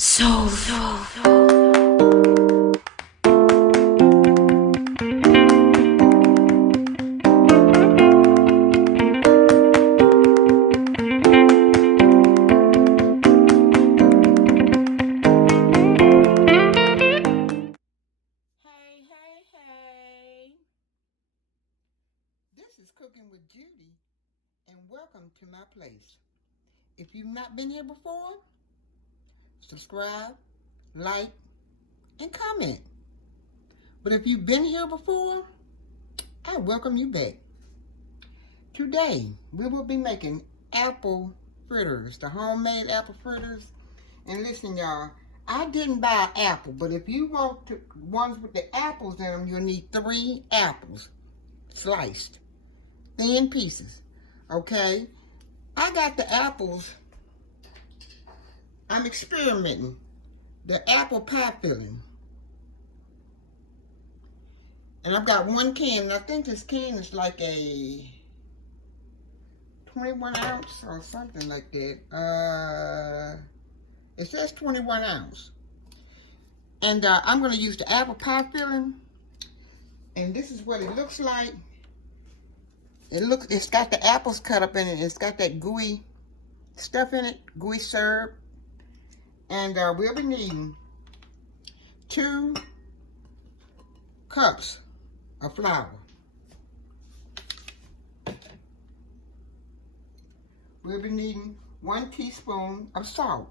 So. Hey. This is Cooking with Judy, and welcome to my place. If you've not been here before, subscribe, like, and comment. But if you've been here before, I welcome you back. Today, we will be making apple fritters, the homemade apple fritters. And listen, y'all, I didn't buy an apple, but if you want ones with the apples in them, you'll need 3 apples sliced, thin pieces, okay? I got the apples. I'm experimenting. The apple pie filling. And I've got 1 can, and I think this can is like a 21 ounce or something like that. It says 21 ounce. And I'm going to use the apple pie filling. And this is what it looks like. It's got the apples cut up in it. It's got that gooey stuff in it, gooey syrup. And we'll be needing 2 cups of flour. We'll be needing 1 teaspoon of salt,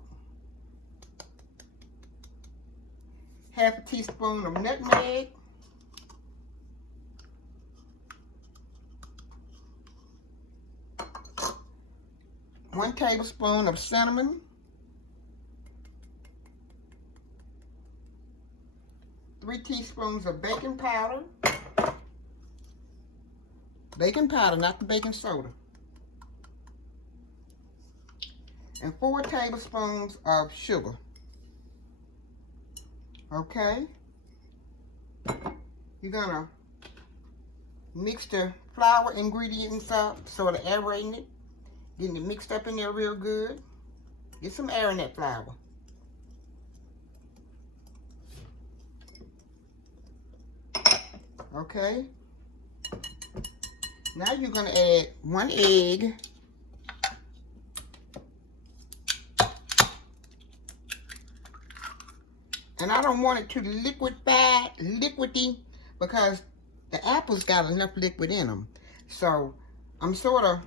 half a teaspoon of nutmeg, 1 tablespoon of cinnamon, 3 teaspoons of baking powder, not the baking soda, and 4 tablespoons of sugar. Okay? You're gonna mix the flour ingredients up, sort of aerating it, getting it mixed up in there real good. Get some air in that flour. Okay? Now you're gonna add 1 egg, and I don't want it too liquidy, because the apples got enough liquid in them. So I'm sort of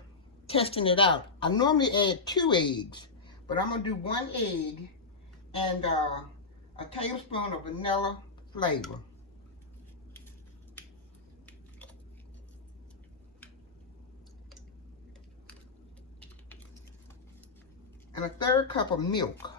testing it out. I normally add 2 eggs, but I'm gonna do 1 egg and a tablespoon of vanilla flavor. And a 1/3 cup of milk.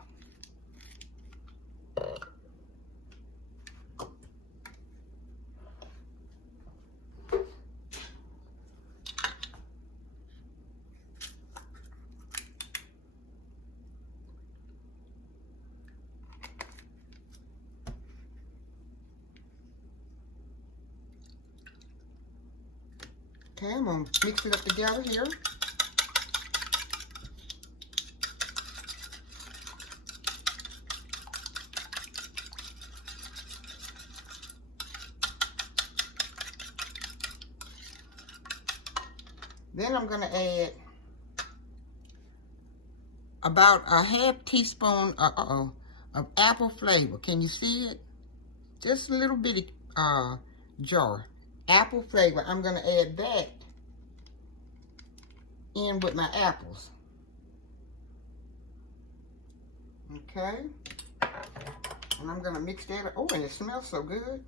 Okay, I'm gonna mix it up together here. Then I'm gonna add about a half teaspoon of apple flavor. Can you see it? Just a little bitty jar. Apple flavor. I'm gonna add that in with my apples. Okay. And I'm gonna mix that up. Oh, and it smells so good.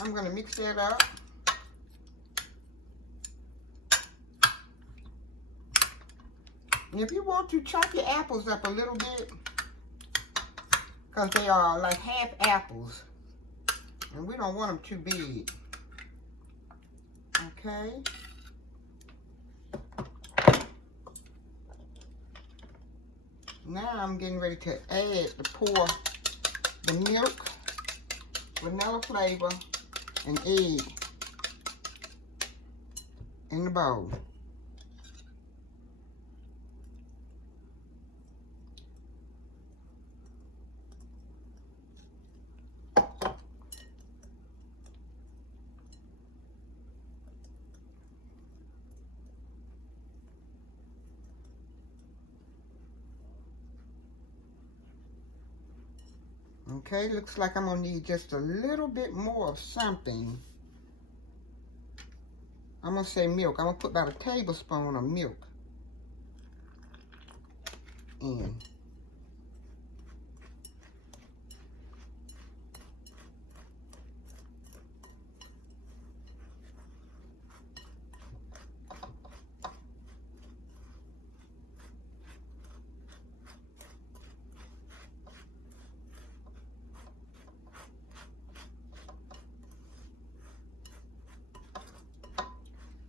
I'm gonna mix that up. And if you want to, chop your apples up a little bit, because they are like half apples. And we don't want them too big. Okay. Now I'm getting ready to pour the milk, vanilla flavor, and egg in the bowl. Okay, looks like I'm gonna need just a little bit more of something. I'm gonna say milk. I'm gonna put about a tablespoon of milk in.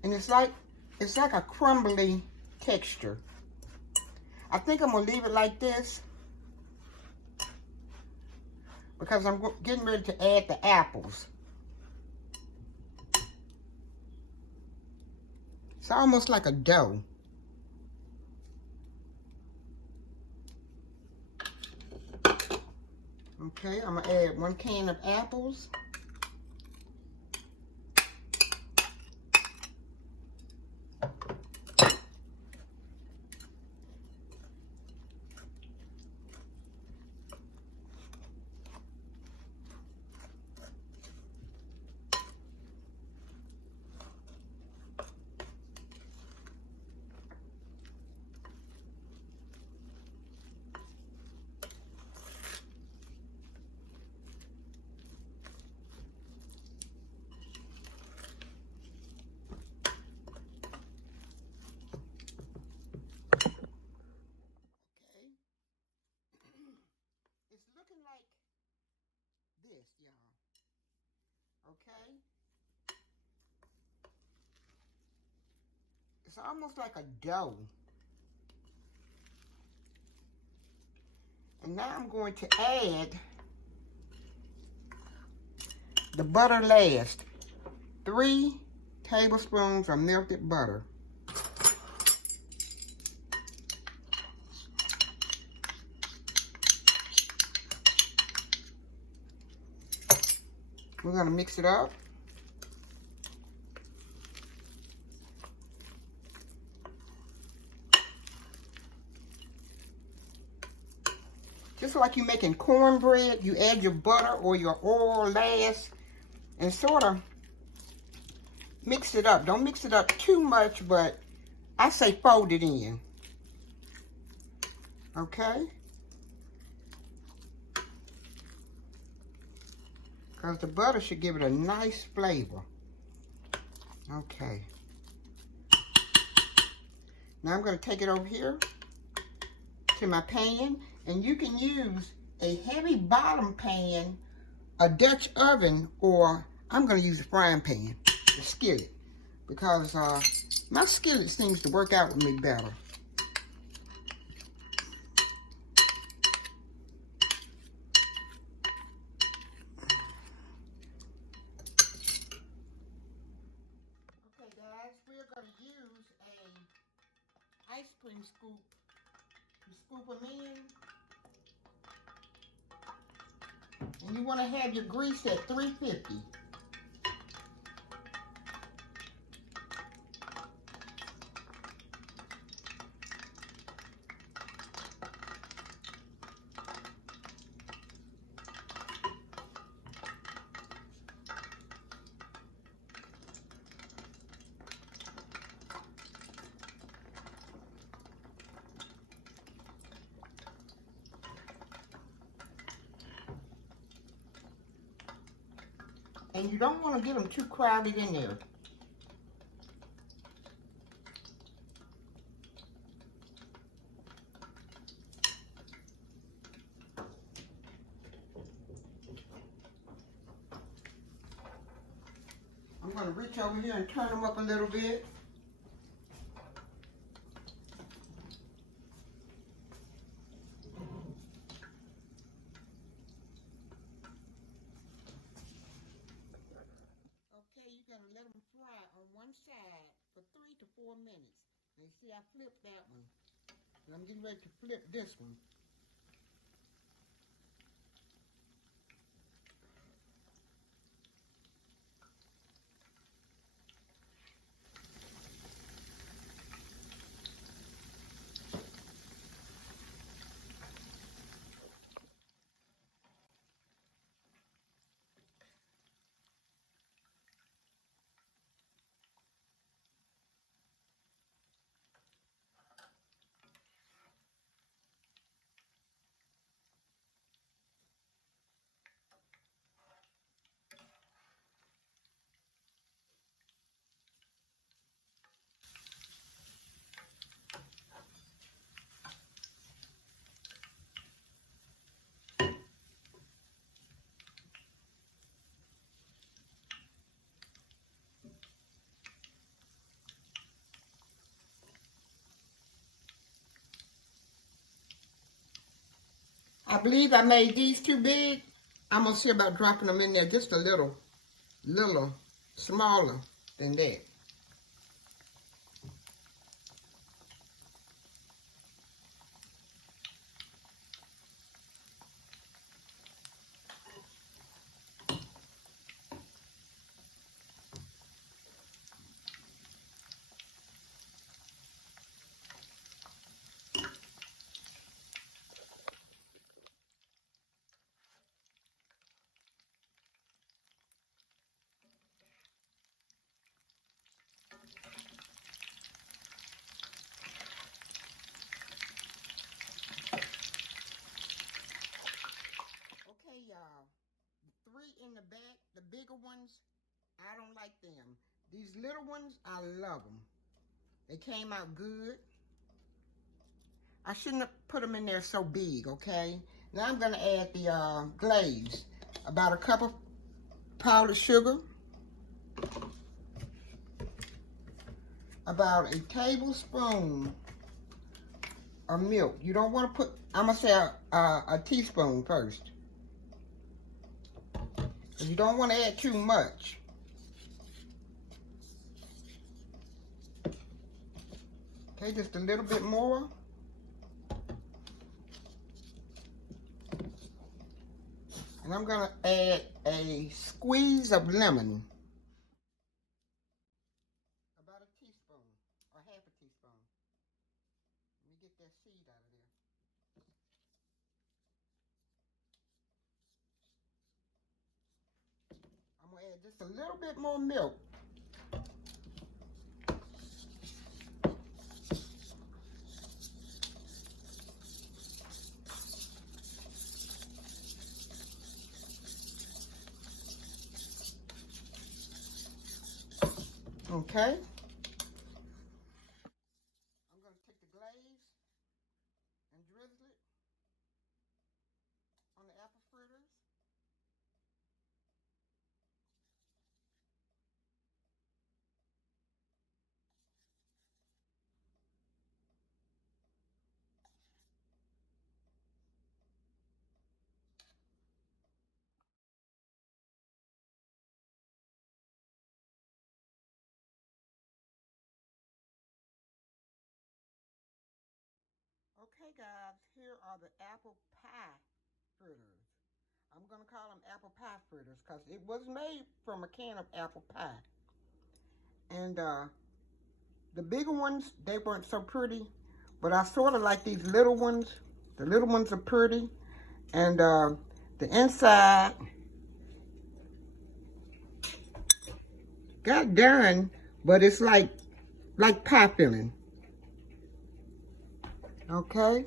And it's like a crumbly texture. I think I'm gonna leave it like this because I'm getting ready to add the apples. It's almost like a dough. Okay, I'm gonna add 1 can of apples. It's looking like this, y'all. Okay? It's almost like a dough. And now I'm going to add the butter last. 3 tablespoons of melted butter. We're going to mix it up. Just like you're making cornbread, you add your butter or your oil last and sort of mix it up. Don't mix it up too much, but I say fold it in. Okay? Because the butter should give it a nice flavor. Okay. Now I'm going to take it over here to my pan. And you can use a heavy bottom pan, a Dutch oven, or I'm going to use a frying pan, a skillet. Because my skillet seems to work out with me better. Okay, guys, we're going to use a ice cream scoop to scoop them in. And you want to have your grease at 350. And you don't want to get them too crowded in there. I'm going to reach over here and turn them up a little bit. You're going to let them fry on one side for 3 to 4 minutes. And see, I flipped that one. And I'm getting ready to flip this one. I believe I made these too big. I'm going to see about dropping them in there just a little smaller than that. Okay, y'all. The 3 in the back, the bigger ones, I don't like them. These little ones, I love them. They came out good. I shouldn't have put them in there so big, okay? Now I'm going to add the glaze. About a cup of powdered sugar. About a tablespoon of milk. You don't want to put, I'm going to say a teaspoon first. Because you don't want to add too much. Okay, just a little bit more. And I'm going to add a squeeze of lemon. About a teaspoon, or half a teaspoon. Let me get that seed out of there. I'm going to add just a little bit more milk. Okay. I'm going to take the glaze and drizzle it on the apple fritters. Okay, guys, here are the apple pie fritters. I'm going to call them apple pie fritters because it was made from a can of apple pie. And the bigger ones, they weren't so pretty, but I sort of like these little ones. The little ones are pretty. And the inside got done, but it's like pie filling. Okay.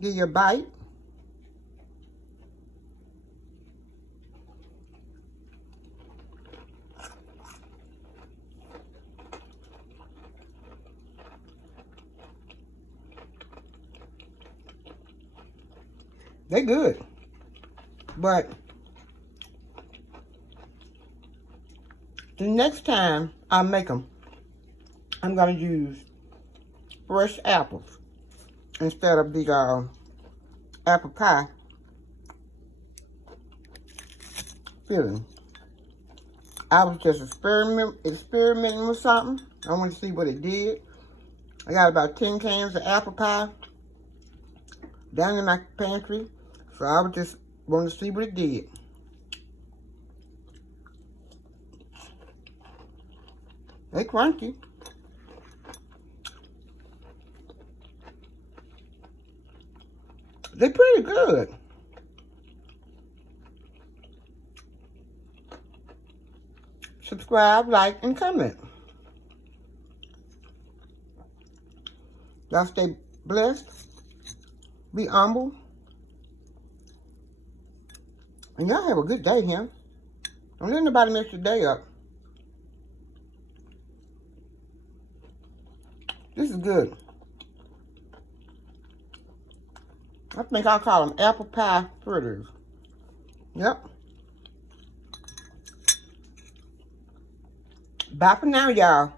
Give you a bite. They're good. But the next time I make them, I'm going to use fresh apples instead of the apple pie filling. I was just experimenting with something. I wanted to see what it did. I got about 10 cans of apple pie down in my pantry. So I was just wanting to see what it did. They crunchy. They're pretty good. Subscribe, like, and comment. Y'all stay blessed. Be humble. And y'all have a good day here. Don't let nobody mess your day up. This is good. I think I'll call them apple pie fritters. Yep. Bye for now, y'all.